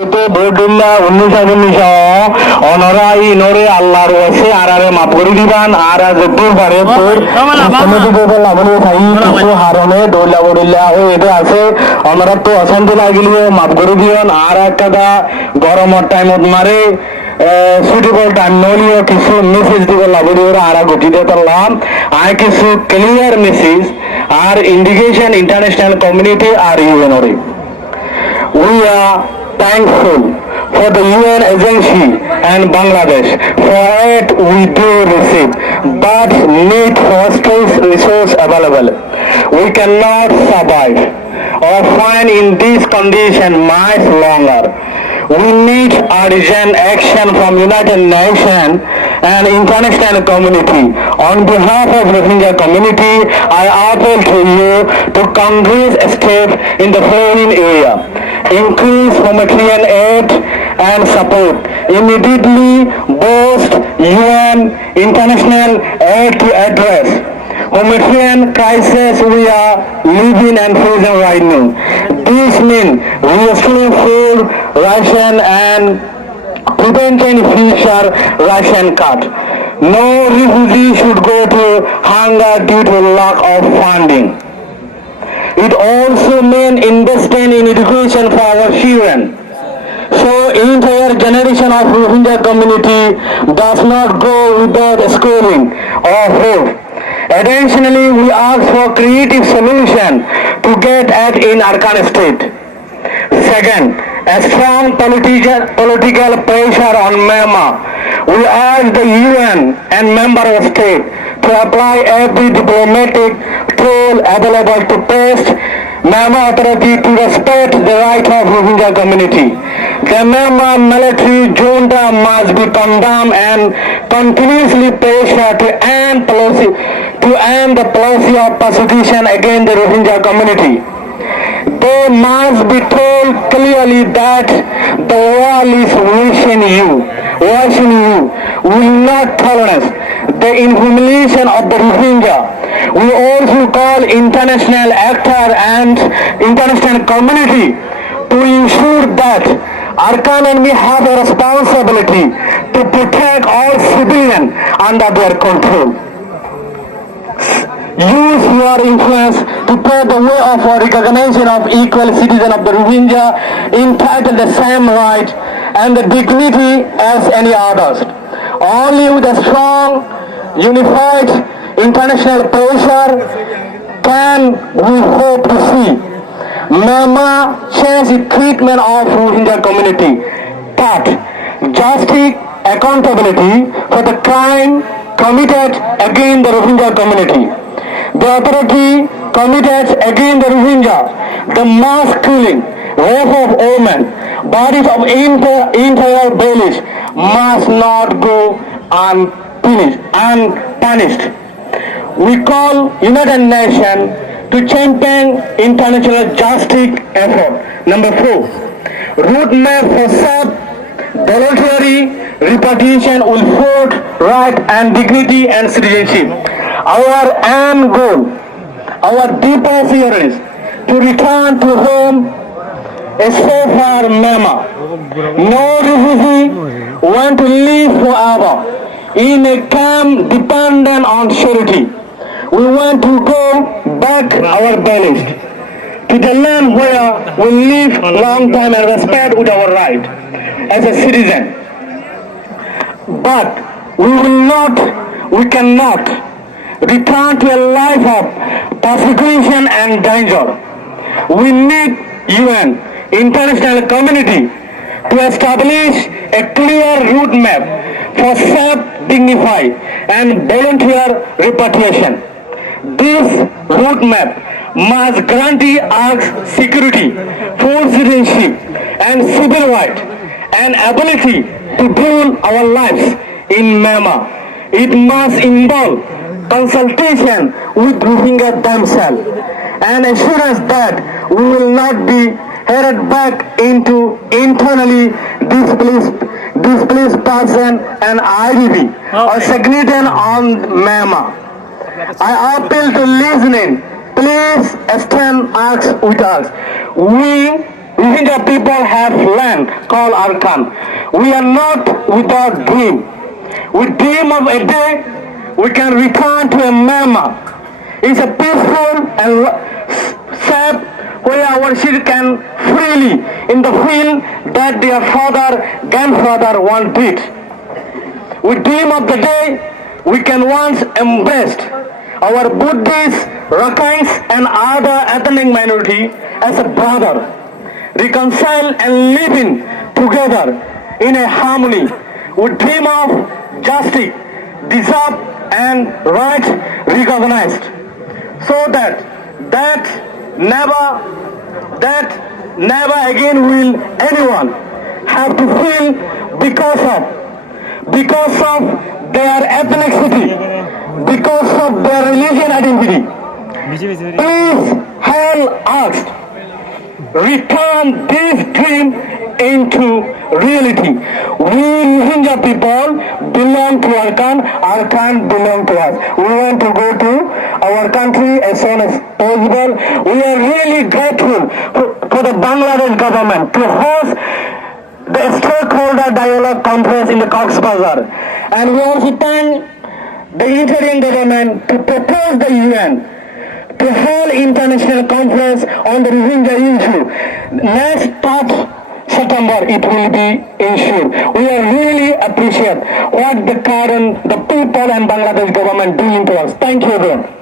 Bedullah Unisha Honora Nore Allah Wase Arare Mapurivan Ara the two Varepur Harone Dola Vodilla Ase Honorato Asantila Gilio Mapurivan Arakada Goromot time of Mare suitable time Nolio Kisu Mrs. the Labudura Ara Gotida Lam I Kisu clear Mrs. Our indication international community are UNORI. We are thankful for the UN agency and Bangladesh. For it we do receive, but need hospice resource available. We cannot survive or find in this condition much longer. We need urgent action from United Nations and international community. On behalf of Rohingya community, I appeal to you to Congress step in the following area. Increase humanitarian aid and support. Immediately boost UN international aid to address humanitarian crisis we are living and facing right now. This means restoring food, ration and preventing future ration cut. No refugee should go to hunger due to lack of funding. It also means investing in education for our children. So entire generation of Rohingya community does not go without schooling or food. Additionally, we ask for creative solution to get at in Arkan state. Second, a strong political pressure on Myanmar. We ask the UN and member state to apply every diplomatic tool available to test Myanmar authority to respect the right of Rohingya community. The Myanmar military junta must be condemned and continuously pressure to end the policy of persecution against the Rohingya community. They must be told clearly that the world is watching you. Will not tolerate the humiliation of the Rohingya. We also call international actor and international community to ensure that Arkan and we have a responsibility to protect all civilians under their control. Use your influence to pave the way of recognition of equal citizen of the Rohingya entitled the same right and the dignity as any others. Only with a strong, unified international pressure can we hope to see Myanmar change the treatment of Rohingya community. But justice, accountability for the crime committed against the Rohingya community. The authority committed against the Rohingya, the mass killing, rape of women, bodies of entire villages must not go unpunished. We call United Nations to champion international justice effort. Number 4, roadmap for voluntary repatriation will food, right and dignity and citizenship. Our end goal, our deeper fear is to return to home is so far Myanmar. No refugee want to live forever in a camp dependent on charity. We want to go back our village to the land where we live long time and respect with our right as a citizen. But we cannot return to a life of persecution and danger. We need UN, international community to establish a clear roadmap for safe, dignified and volunteer repatriation. This roadmap must guarantee our security, full citizenship and civil rights and ability to build our lives in Myanmar. It must involve consultation with Rohingya themselves and assurance that we will not be headed back into internally displaced person and IDP or significant on Myanmar. I appeal to listening. Please stand with us. We Rohingya people have land called Arkan. We are not without dream. We dream of a day we can return to a Myanmar. It's a peaceful and safe where our children can freely in the field that their father, grandfather once did. We dream of the day we can once embrace our Buddhists, Rohingyas and other ethnic minority as a brother, reconcile and living together in a harmony. We dream of justice, deserved and rights recognized, so that never again will anyone have to feel because of their ethnicity, because of their religion identity. Please help us return this dream into reality. We Rohingya people belong to Arkan, Arkan belong to us. We want to go to our country as soon as possible. We are really grateful to the Bangladesh government to host the stakeholder dialogue conference in the Cox's Bazar. And we also thank the interim government to propose the UN to hold international conference on the Rohingya issue. Next 3rd September it will be issued. We are really appreciate what the people and Bangladesh government doing to us. Thank you everyone.